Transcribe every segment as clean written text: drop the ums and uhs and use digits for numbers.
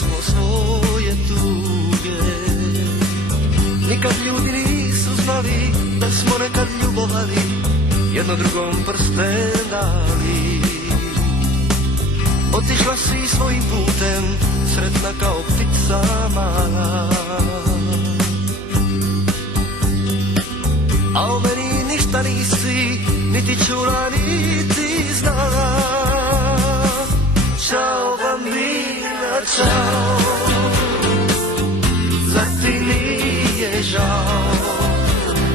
smo svoje tuge. Nikad ljudi nisu znali da smo nekad ljubovali, jedno drugom prste dali. Otišla si svojim putem, sretna kao ptica mala. A o meni ništa nisi, niti čula, niti znala. Ćao bambina, ćao, zar ti nije žao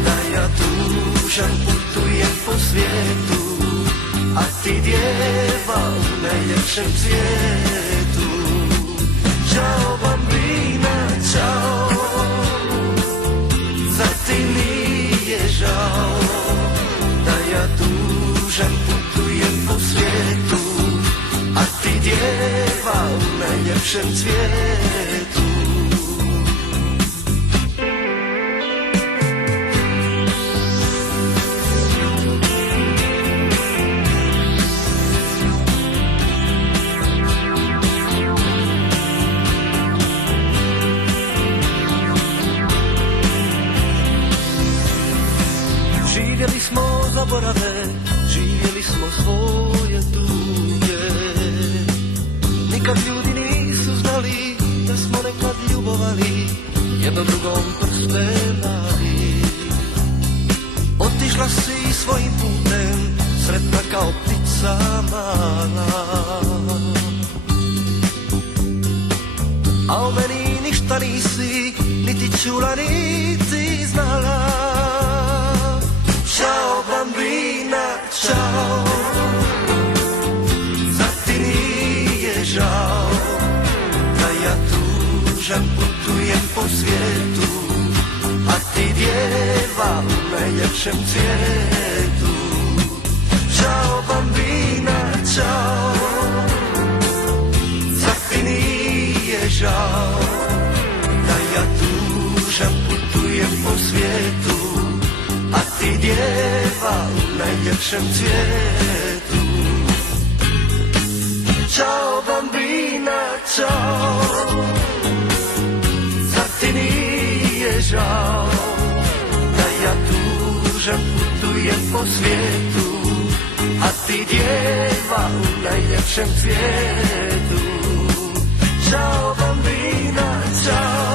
da ja tužan putujem po svijetu, a ti djeva u najljepšem cvijetu. Ćao bambina, ćao, zar ti nije žao da ja tužan putujem po svijetu, a ti djeva u najljepšem cvijetu. Živjeli smo zaborave, živjeli smo svoje tuge. Nikad ljudi nisu znali da smo nekad ljubovali, jedno drugom prste dali. Otišla si svojim putem, sretna kao ptica mala. A o meni ništa nisi, niti čula, niti znala. Ćao bambina, ćao, zar ti nije žao da ja tužan putujem po svijetu, a ti djeva u najljepšem cvijetu. Ćao bambina, ćao, zar ti nije žao da ja tužan putujem po svijetu, a ti djeva u najljepšem cvijetu. Ćao bambina, ćao, zar ti nije žao da ja tužan putujem po svijetu, a ti djeva u najljepšem cvijetu. Ćao bambina, ćao,